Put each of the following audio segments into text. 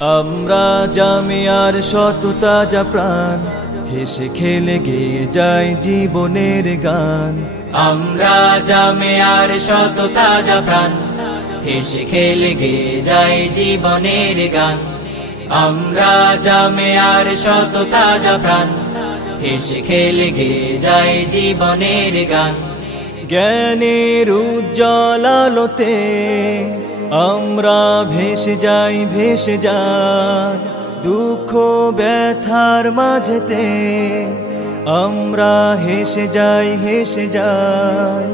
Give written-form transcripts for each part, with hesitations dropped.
আমরা জামিয়ার শত তাজা প্রাণ, হেসে খেলে গেয়ে যায় জীবনের গান। আমরা জামিয়ার শত তাজা প্রাণ, হেসে খেলে গেয়ে যায় জীবনের গান। আমরা জামিয়ার শত তাজা প্রাণ, হেসে খেলে গেয়ে যায় জীবনের গান। জ্ঞানের উজ্জ্বল আলোতে আমরা ভেসে যাই, ভেসে যাই দুঃখ ব্যথার মাঝেতে। আমরা হেসে যাই, হেসে যাই।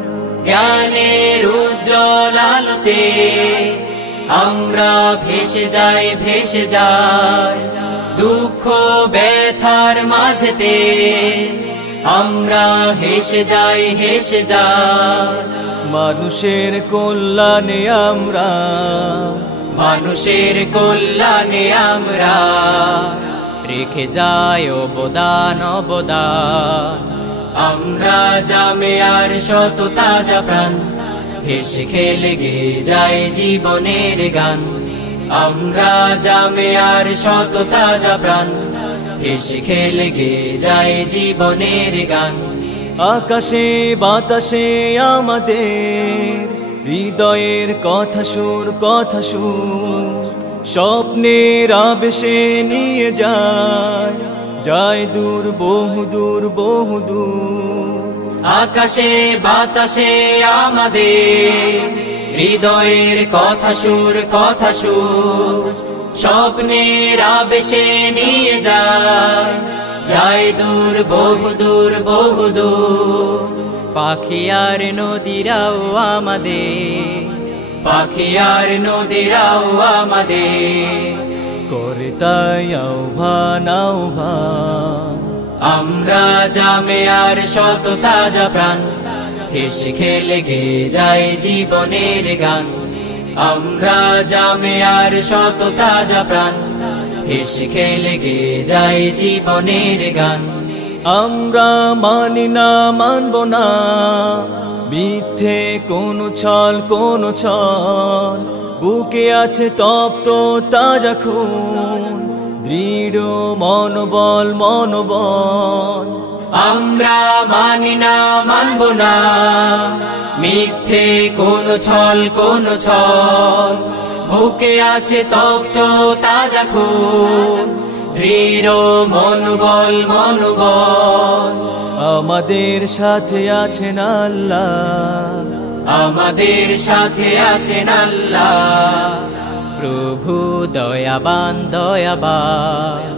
জ্ঞানের উজ্জ্বল আলোতে আমরা ভেসে যাই, ভেসে যাই দুঃখ ব্যথার মাঝেতে। আমরা হেসে যাই, হেসে যাই। মানুষের কল্যাণে আমরা, মানুষের কল্যাণে আমরা রেখে যাই অবদান, অবদান। আমরা জামিয়ার শত তাজা প্রাণ, হেসে খেলে গেয়ে যায় জীবনের গান। আমরা জামিয়ার শত তাজা প্রাণ, হেসে খেলে গেয়ে যায় জীবনের গান। আকাশে বাতাসে আমাদের হৃদয়ের কথা সুর, কথা সুর স্বপ্নের আবেশে নিয়ে যায়, যায় দূর, বহু দূর, বহু দূর। আকাশে বাতাসে আমাদের হৃদয়ের কথা সুর, কথা সুর স্বপ্নের আবেশে নিয়ে যায়, যায় দূর, বহু দূর, বহু দূর। পাখি আর নদীরাও আমাদের, পাখি আর নদীরাও আমাদের করে তাই আহ্বান, আহ্বান। আমরা জামিয়ার শত তাজা প্রাণ, হেসে খেলে গেয়ে যায় জীবনের গান। আমরা জামিয়ার শত তাজা প্রাণ, হেসে খেলে গেয়ে যায় জীবনের গান। আমরা মানি না, মানব না মিথ্যে কোনো ছল, কোনো ছল। বুকে আছে তপ্ত তাজা খুন, দৃঢ় মনোবল, মনোবল। আমরা মানি না, মানব না মিথ্যে কোনো ছল, কোনো ছল। বুকে আছে তপ্ত তাজা খুন, দৃঢ় মনোবল, মনোবল। আমাদের সাথে আছেন আল্লাহ, আমাদের সাথে আছেন আল্লাহ। প্রভু দয়াবান, দয়াবান।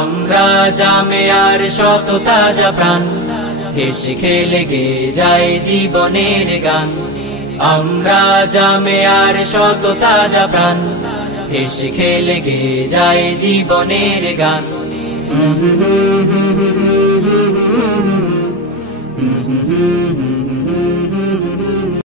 আমরা জামিয়ার শত তাজা প্রাণ, হেসে খেলে গেয়ে যায় জীবনের গান। আমরা জামিয়ার শত তাজা প্রাণ, হেসে খেলে গেয়ে যায় জীবনের গান।